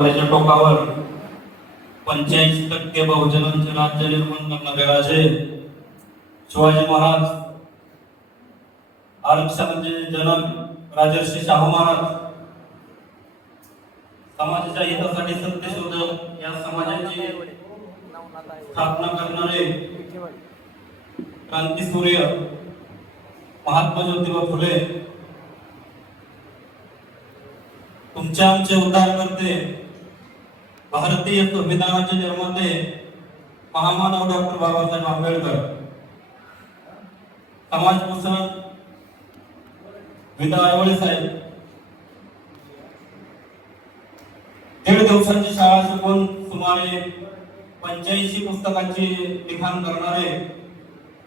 टोकावर 85% बहुजनांचे राज्य निर्माण करणारे राजे शिवाजी महाराज, आरक्षणाचे जनक राजर्षी शाहू महाराज, समाजाच्या हितासाठी सत्यशोधक या समाजाची स्थापना करणारे क्रांतीसूर्य महात्मा ज्योतिबा फुले, तुमचे आमचे उद्धार करते भारतीय संविधानाचे निर्माते महामानव डॉक्टर बाबासाहेब आंबेडकर, समाजभूषण विदा आयवळे साहेब, 1.5 दिवसांची शाळा शिकून सुमारे 85 पुस्तकांचे लिखाण करणारे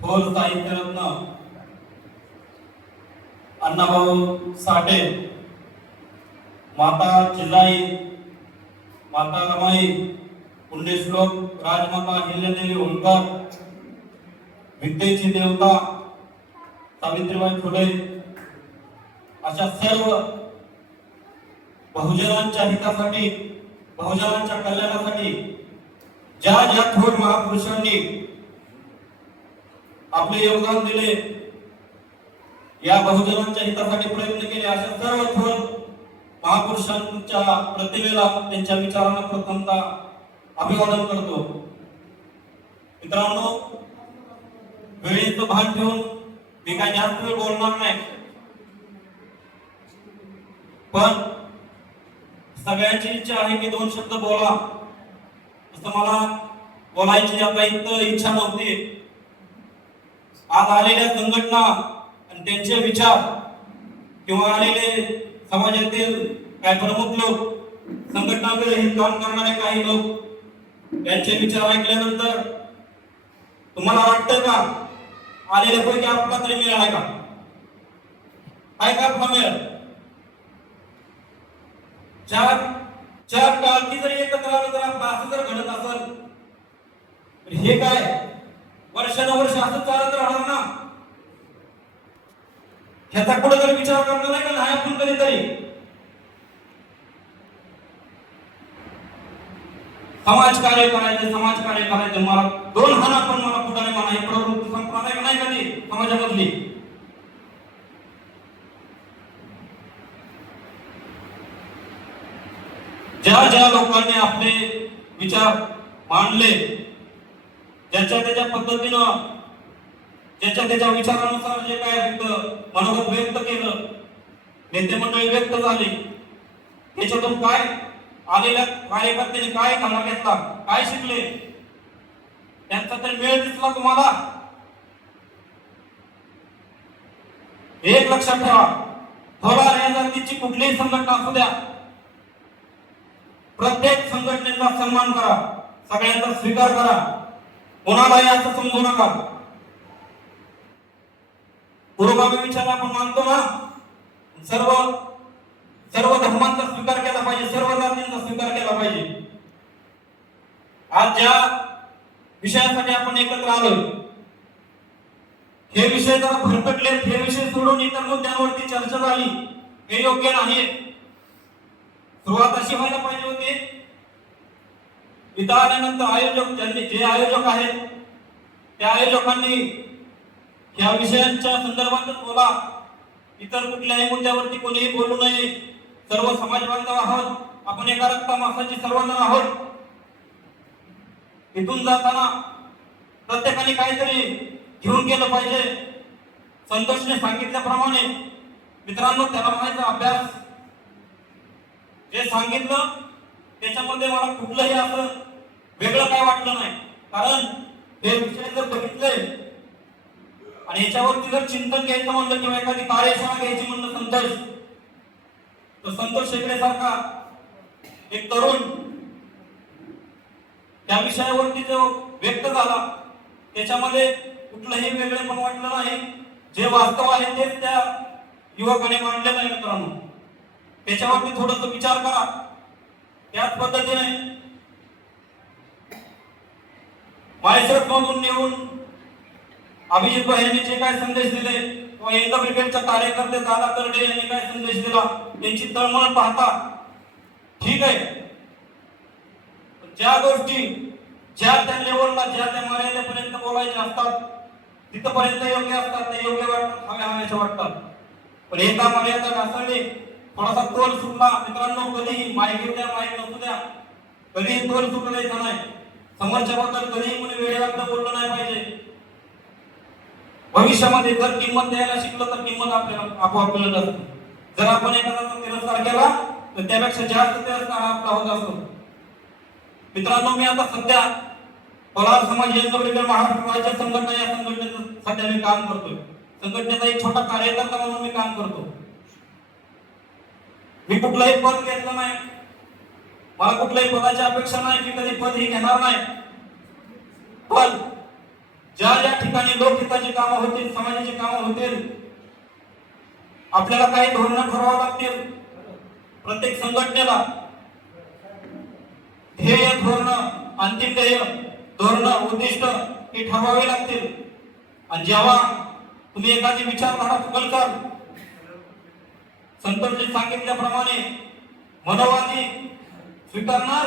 थोर साहित्यरत्न अण्णाभाऊ साठे, माता जिजाई, माता रमाई, पुण्यश्लोक राजमाता अहिल्यादेवी होळकर, विद्येची देवता सावित्रीबाई फुले अशा सर्व बहुजनांच्या हितासाठी, बहुजनांच्या कल्याणासाठी ज्या ज्या थोर महापुरुषांनी आपले योगदान दिले, या बहुजनांच्या हितासाठी प्रयत्न केले, अशा सर्व थोर महापुरुषांच्या प्रतिमेला, त्यांच्या विचारांना प्रथमतः अभिवादन करतो. मित्रांनो, वेळेचं भान ठेवून मी काय जास्त वेळ बोलणार नाही, पण सगळ्यांची इच्छा आहे की 2 शब्द बोला. असं मला बोलायची आता इतकं इच्छा नव्हती. आज आलेल्या संघटना आणि त्यांचे विचार किंवा आलेले समाजातील काही प्रमुख लोक, संघटनांकडे काम करणारे काही लोक, त्यांचे विचार ऐकल्यानंतर तुम्हाला वाटतं का आलेले पैकी आपला तरी मेळ आहे का? आहे का आपला मेळ? चार टाळकी जरी एकत्र आलं तर आपलं असं जर घडत असेल तर हे काय वर्षानुवर्ष असं चालत राहणार ना? ह्याचा कुठे तरी विचार करणार नाही का? नाही आपण कधीतरी समाजकार्य करायचं. मला 2 हाना पण मला कुठे नाही म्हणा, ही प्रवृत्ती संपणार नाही कधी समाजामधली. ज्या ज्या लोकांनी आपले विचार मांडले, ज्याच्या त्याच्या पद्धतीनं, ज्याच्या त्याच्या विचारानुसार जे काय मनोगत व्यक्त केलं, नेते मंडळी व्यक्त झाली, त्याच्यातून काय आलेल्या कार्यकर्त्यांनी काय धडा घेतला, काय शिकले, त्यांचा तरी वेळ दिसला तुम्हाला? एक लक्षात ठेवा, थोडा या जातीची कुठलीही संघटना असू द्या, प्रत्येक संघटनेचा सन्मान करा, सगळ्यांचा स्वीकार करा, कोणालाही असं समजू नका. पुरोगामी विचार आपण मानतो ना, सर्व धर्मांचा स्वीकार केला पाहिजे, सर्व जातींचा स्वीकार केला पाहिजे. आज ज्या विषयासाठी आपण एकत्र आलोय, हे विषय जरा भरकटले, हे विषय सोडून इतर मुद्द्यांवरती चर्चा झाली, हे योग्य नाही. सुरुवात अशी व्हायला पाहिजे होती, इथं आल्यानंतर जे आयोजक आहेत त्या आयोजकांनी या विषयांच्या संदर्भातच बोला, इतर कुठल्याही मुद्द्यावरती कोणीही बोलू नये. सर्व समाज बांधव आहोत आपण, एका रक्तामासाची सर्वजण आहोत. इथून जाताना प्रत्येकाने काहीतरी घेऊन गेलं पाहिजे. संतोषने सांगितल्याप्रमाणे मित्रांनो, त्याला म्हणायचा अभ्यास, जे सांगितलं त्याच्यामध्ये मला कुठलंही असं वेगळं काय वाटलं नाही. कारण हे विषय जर बघितले आणि याच्यावरती जर चिंतन घ्यायचं म्हणलं किंवा एखादी कार्यशाळा घ्यायची म्हणलं तर संतोष शेगडे सारखा एक तरुण त्या विषयावरती जो व्यक्त झाला, त्याच्यामध्ये कुठलंही वेगळे पण वाटलं नाही. जे वास्तव आहे तेच त्या युवकाने मांडलेलं आहे. मित्रांनो, त्याच्यावरती थोडस विचार करा. त्याच पद्धतीने माहेश्वर मधून निवडून अभिजित यांनी जे काय संदेश दिले, इंद ब्रिगेडच्या कार्यकर्ते दादा कर्डे यांनी काय संदेश दिला, त्यांची तळमळ पाहता ठीक आहे, ज्या गोष्टी ज्या त्या लेवलला ज्या त्या मर्यादेपर्यंत बोलायच्या असतात तिथपर्यंत योग्य असतात, ते योग्य वाटतात, हव्याचे वाटतात. पण एका मर्यादा घासळली, थोडासा तोल सुटला मित्रांनो, कधीही माईक येऊ द्या माईक नसू द्या, कधीही तोल सुटू द्यायचा नाही. समोरच्या बद्दल कधीही कोणी वेळेवर बोललं नाही पाहिजे. भविष्यामध्ये जर किंमत द्यायला शिकलं तर किंमत आपल्याला आपोआप मिळत असते. जर आपण एखादा तिरस्कार केला तर त्यापेक्षा जास्त तिरस्कार आपला होत असतो. मित्रांनो, मी आता सध्या कोलार समाज यांच्याबरोबर महाराष्ट्र राज्य संघटना या संघटनेचं सध्या मी काम करतोय. संघटनेचा एक छोटा कार्यकर्ता म्हणून मी काम करतो. मी कुठलंही पद घेतलं नाही, मला कुठल्याही पदाची अपेक्षा नाही, मी कधी पद ही घेणार नाही. पण ज्या ज्या ठिकाणी लोकहिताची कामं होतील, समाजाची कामं होतील, आपल्याला काही धोरणं ठरवावं लागतील. प्रत्येक संघटनेला ध्येय, धोरण, अंतिम ध्येय, धोरण, उद्दिष्ट हे ठरवावे लागतील. आणि जेव्हा तुम्ही एखादी विचारधारा बदलताल, संतोषजी सांगितल्याप्रमाणे मनोवादी स्वीकारणार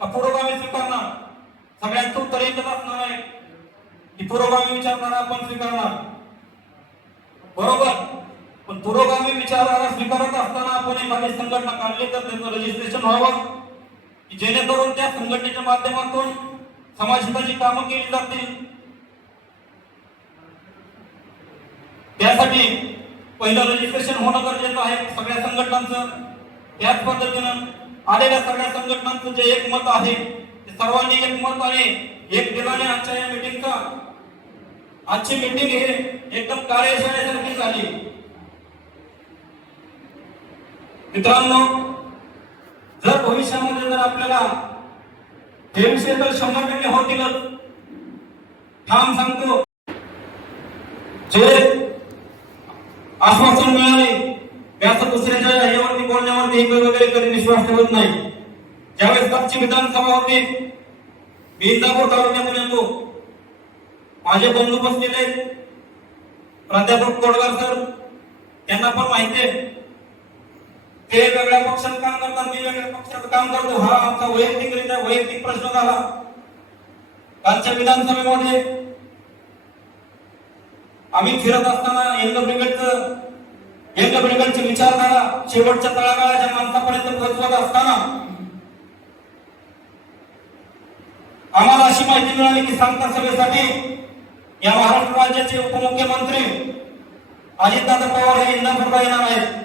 का पुरोगामी स्वीकारणार? सगळ्यात उत्तर एकच असणार आहे की पुरोगामी विचारधारा आपण स्वीकारणार, बरोबर. पण पुरोगामी विचारधारा स्वीकारत असताना आपण एखादी संघटना काढली तर त्याचं रजिस्ट्रेशन व्हावं, की जेणेकरून त्या संघटनेच्या माध्यमातून समाजहिताची कामं केली जातील. त्यासाठी पहिलं रजिस्ट्रेशन होणं गरजेचं आहे सगळ्या संघटनांचं. त्याच पद्धतीनं आलेल्या सगळ्या संघटनांचं जे एक मत आहे ते सर्वांनी एक मत आणि एक दिलाने आजच्या या मीटिंगचा आजची मीटिंग हे एकदम कार्यशाळेसारखी झाली. मित्रांनो, जर भविष्यामध्ये जर आपल्याला हे विषय तर 100% होतीलच, ठाम सांगतो. जे आश्वासन मिळाले त्याचा दुसऱ्याच्या ह्याच्यावरती बोलण्यावरती वगैरे कधी विश्वास ठेवत नाही. ज्यावेळेस पश्चिम विधानसभा होती, मी इंदापूर तालुक्यातून येतो, माझे बंधू बसलेले प्राध्यापक कोडगार सर, त्यांना पण माहिती आहे ते वेगळ्या पक्षात काम करतात, मी वेगळ्या पक्षात काम करतो. हा आमचा वैयक्तिक प्रश्न झाला. कालच्या विधानसभेमध्ये आम्ही फिरत असताना यंग ब्रिगेडची विचारधारा शेवटच्या तळागाळाच्या माणसापर्यंत पोहोचवत असताना आम्हाला अशी माहिती मिळाली की सांगता सभेसाठी या महाराष्ट्र राज्याचे उपमुख्यमंत्री अजितदादा पवार हे इंदापूरला येणार आहेत.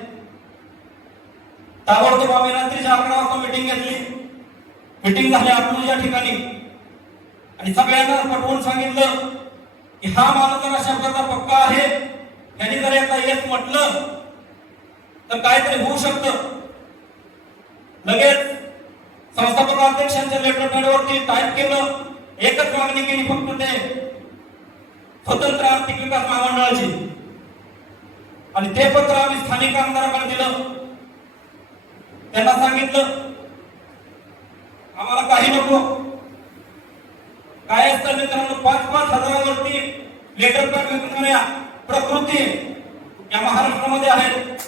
ताबडतोब आम्ही रात्रीच्या 11 वाजता मीटिंग घेतली. मीटिंग झाली आपल्या ठिकाणी आणि सगळ्यांना पटवून सांगितलं की हा माणूस जर शब्दाचा पक्का आहे, त्यांनी जर एकदा येत म्हटलं तर काहीतरी होऊ शकतं. लगेच संस्थापक अध्यक्षांच्या लेटर पॅडवरती टाईप केलं, एकच मागणी केली फक्त ते स्वतंत्र आर्थिक विकास महामंडळाची, आणि ते पत्र आम्ही स्थानिक आमदाराकडे दिलं. त्यांना सांगितलं आम्हाला काही नको. काय असतं मित्रांनो, 5-5 हजारावरती लेटर पॅड विकणाऱ्या प्रकृती या महाराष्ट्रामध्ये आहेत.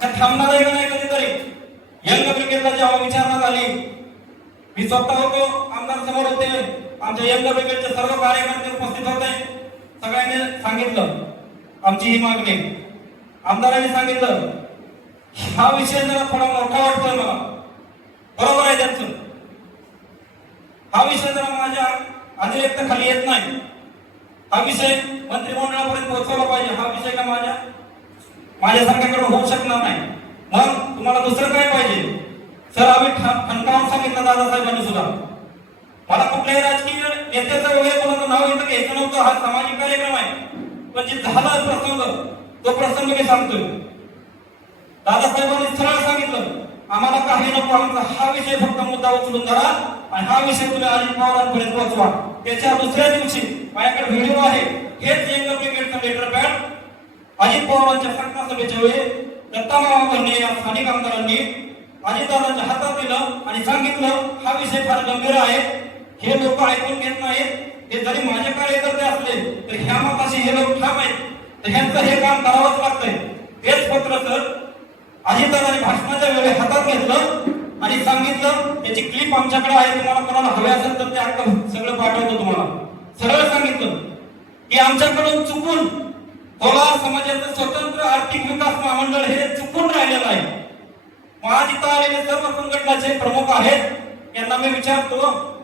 त्या थांबणार आहे का नाही कधीतरी? यंग ब्रिगेडला जेव्हा विचारण्यात आली, मी स्वतः होतो, आमदार समोर होते, आमच्या यंग ब्रिगेडचे सर्व कार्यकर्ते उपस्थित होते. सगळ्यांनी सांगितलं आमची ही मागणी. आमदारांनी सांगितलं हा विषय जरा थोडा मोठा वाटतोय मला. बरोबर आहे त्यांचं. हा विषय जरा माझ्या अधिरेक्त खाली येत नाही. हा विषय मंत्रिमंडळापर्यंत पोहोचवला पाहिजे. हा विषय का माझ्यासारख्याकडे होऊ शकणार नाही. मग तुम्हाला दुसरं काय पाहिजे? सर आम्ही ठणकावून सांगितलं दादासाहेबांनी सुद्धा. मला कुठल्याही राजकीय नेत्याचं वगैरे कोणाचं नाव येतं घ्यायचं नव्हतं. हा सामाजिक कार्यक्रम आहे. पण जे झाला प्रसंग तो प्रसंग मी सांगतोय. दादासाहेबांनी सरळ सांगितलं आम्हाला काही नको, आमचा हा विषय फक्त मुद्दा उचलून धरा आणि हा विषय तुम्ही अजित पवारांपर्यंत पोहोचवा. त्याच्या दुसऱ्या दिवशी माझ्याकडे व्हिडिओ आहे. हेच यंग ब्रिगेडचं लेटर पॅड अजित पवारांच्या संघटना सभेच्या वेळी दत्तामामांनी या स्थानिक आमदारांनी अजितदादांच्या हातात दिलं आणि सांगितलं हा विषय फार गंभीर आहे. हे लोक ऐकून घेत नाहीत. हे जरी माझे कार्यकर्ते असले तर ह्या मताशी हे लोक ठाम आहेत, तर ह्यांचं हे काम करावंच लागतंय. तेच पत्र सर अजितदादांनी भाषणाच्या वेळी हातात घेतलं आणि सांगितलं. त्याची क्लिप आमच्याकडे आहे, तुम्हाला कोणाला हवे असेल तर ते अख्खं सगळं पाठवतो तुम्हाला. सरळ सांगितलं की आमच्याकडून चुकून कोलार समाजाचं स्वतंत्र आर्थिक विकास महामंडळ हे चुकून राहिलेलं आहे. आज इथं आलेले सर्व संघटनाचे प्रमुख आहेत, यांना मी विचारतो,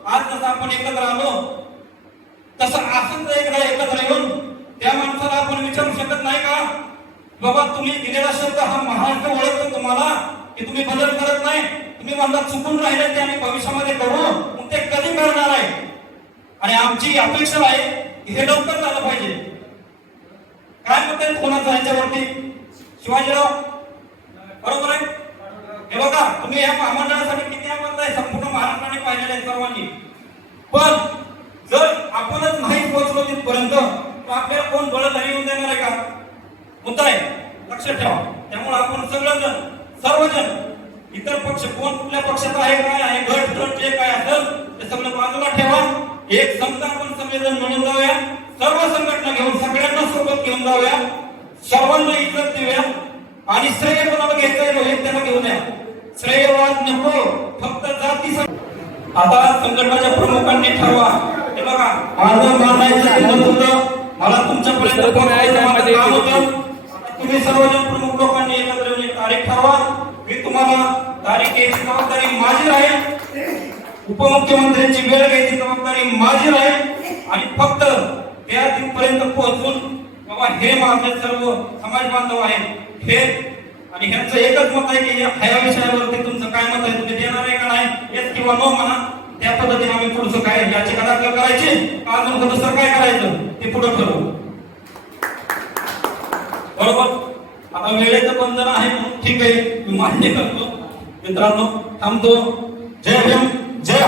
आज जसं आपण एकत्र आलो तसं असंच एकदा एकत्र येऊन त्या माणसाला आपण विचारू शकत नाही का, बाबा तुम्ही दिलेला शब्द हा महाराष्ट्र ओळखतो तुम्हाला की तुम्ही बदल करत नाही, तुम्ही म्हणता चुकून राहिले ते आम्ही भविष्यामध्ये करू, मग ते कधी करणार आहे? आणि आमची अपेक्षा आहे की हे लवकर झालं पाहिजे. काय मत आहे कोणाचं ह्याच्यावरती? शिवाजीराव बरोबर आहे? हे बघा, तुम्ही या महामंडळासाठी किती म्हणताय, संपूर्ण महाराष्ट्राने पाहिलेलं आहे सर्वांनी, पण जर आपणच नाही पोहोचलो तिथपर्यंत तर आपल्याला कोण बळधरी येऊन देणार आहे का? मुद्दा आहे, लक्षात ठेवा. त्यामुळे आपण सगळेजण, सर्वजण, इतर पक्ष कोण कुठल्या पक्षाचा आहे, काय आहे, गट जे काय असेल ते सगळं बाजूला ठेवा. एक संघ आपण सगळेजण मिळून जाऊया, सर्व संघटना घेऊन सगळ्यांना सोबत घेऊन जाऊया, सर्वांना इज्जत देऊया आणि श्रेय कोणाला घ्यायचं रोहित त्याला घेऊन या. श्रेयवाद नको, फक्त जातीसाठी. आता संघटनाच्या प्रमुखांनी ठरवा. हे बघा, माझं मानायचं होतं, मला तुमच्यापर्यंत पोहोचण्याचं काम होतं. तुम्ही सर्वजण प्रमुख लोकांनी एकत्र येऊन तारीख ठरवा. मी तुम्हाला तारीख घ्यायची जबाबदारी माझी राहील, उपमुख्यमंत्र्यांची वेळ घ्यायची जबाबदारी माझी राहील आणि फक्त त्या दिनपर्यंत पोहोचून बाबा हे माझे सर्व समाज बांधव आहेत हे, आणि ह्यांचं एकच मत आहे की ह्या विषयावरती तुमचं काय मत आहे, तुम्ही देणार आहे का नाही, येस किंवा नो म्हणा. त्या पद्धतीने आम्ही पुढचं काय याचिका दाखल करायची, अजून दुसरं काय करायचं ते पुढे ठरवू. बरोबर? आता वेळेचं बंधन आहे म्हणून ठीक आहे, मी मान्य करतो. मित्रांनो थांबतो. जय भीम, जय